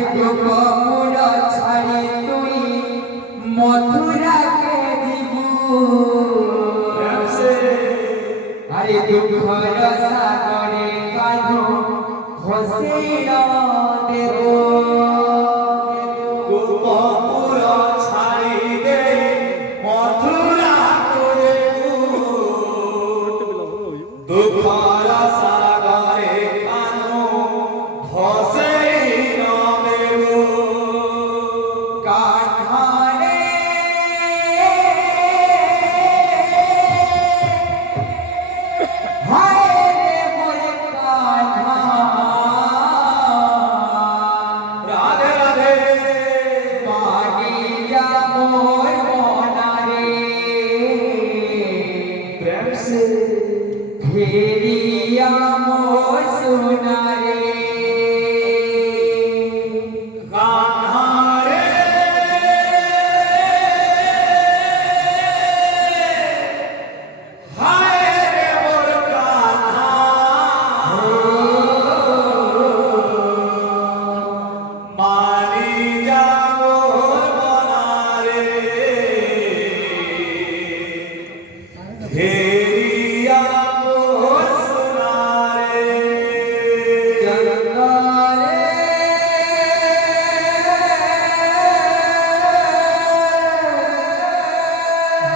আরে গোপপুর ছাড়ি তুই মথুরাকে দিব আরে দুঃখর সাগরে কাঁধো খসিল দেব গোপপুর ছাড়ি দে মথুরা করে দুঃখর সাগরে কানো খসে দেব কাঠারে হায় রে মোর কাঠা রাধে রাধে পানি যা মোর মনারে প্রেম সে ফেরিয়া মোর সোনারে কান্হারে হায় রে মোর কান্হা মানি যা মোর মনারে ফেরিয়া মোর সোনারে জগন্নারে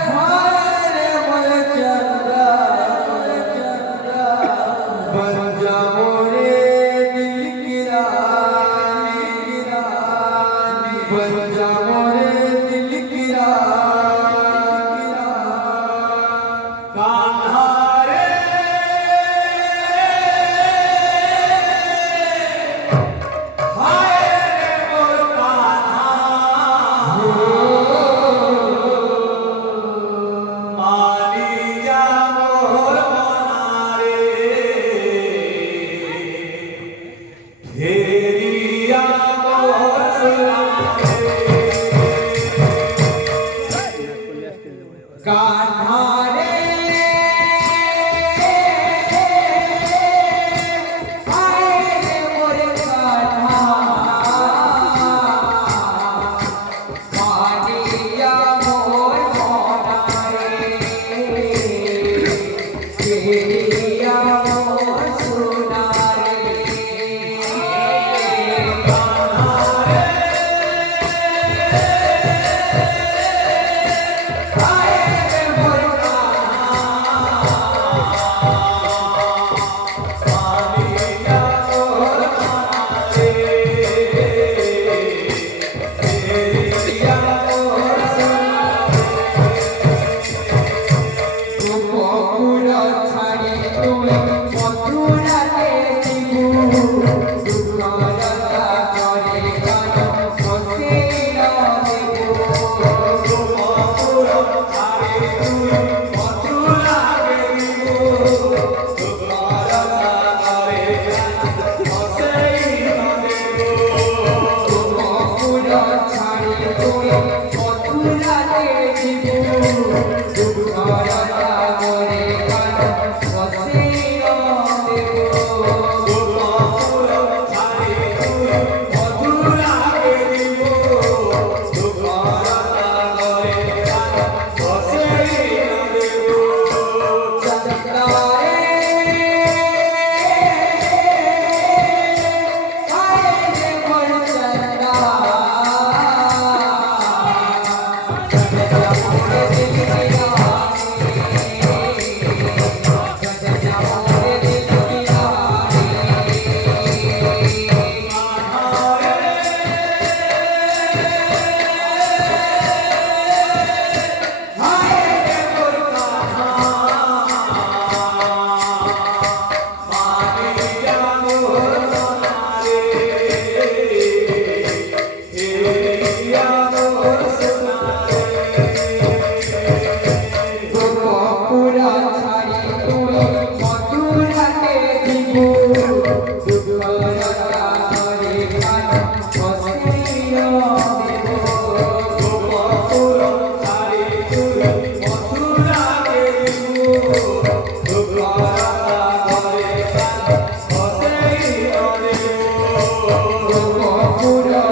হায় রে মোর চন্দ্রা বঞ্জা মোরে দিল কি রানী বঞ্জা মোরে দিল কি রানী কান্হারে হায় রে মোর কান্হা মানি যা মোর মনারে ফেরিয়া মোর সোনারে কান্হারে হায় রে মোর কান্হা মানিয়া মোর মনারে ফেরিয়া মোর সোনারে হায় রে মোর গোপপুর ছাড়ি তুই মথুরাকে দিব দুঃখর সাগরে কানো খসিল দেব গোপপুর ছাড়ি তুই মথুরাকে দিব দুঃখর সাগরে খসেই দেব গোপপুর ছাড়ি তুই মথুরাকে দিব দুঃখর সাগরে কানো খসিল দেব গোপপুর ছাড়ি তুই মথুরাকে দিব দুঃখর সাগরে খসেই দেব চন্দ্রারে হায় রে মোর চন্দ্রা চন্দ্রা মোরে দিল কি রানী চন্দ্রা মোরে দিল কি রানী হায় রে মোর কান্হা মানি যা মোর মনারে ফেরিয়া মোর সোনারে গোপপুর ছাড়ি তুই মথুরাকে দিব দুঃখর সাগরে কানো খসিল দেব গোপপুর ছাড়ি তুই মথুরাকে দিব দুঃখর সাগরে খসেই দেব গোপপুর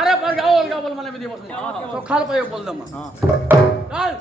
আরে পার গাওল গাবল মানে বিধি বল তো খাল পায়ে বল দম চল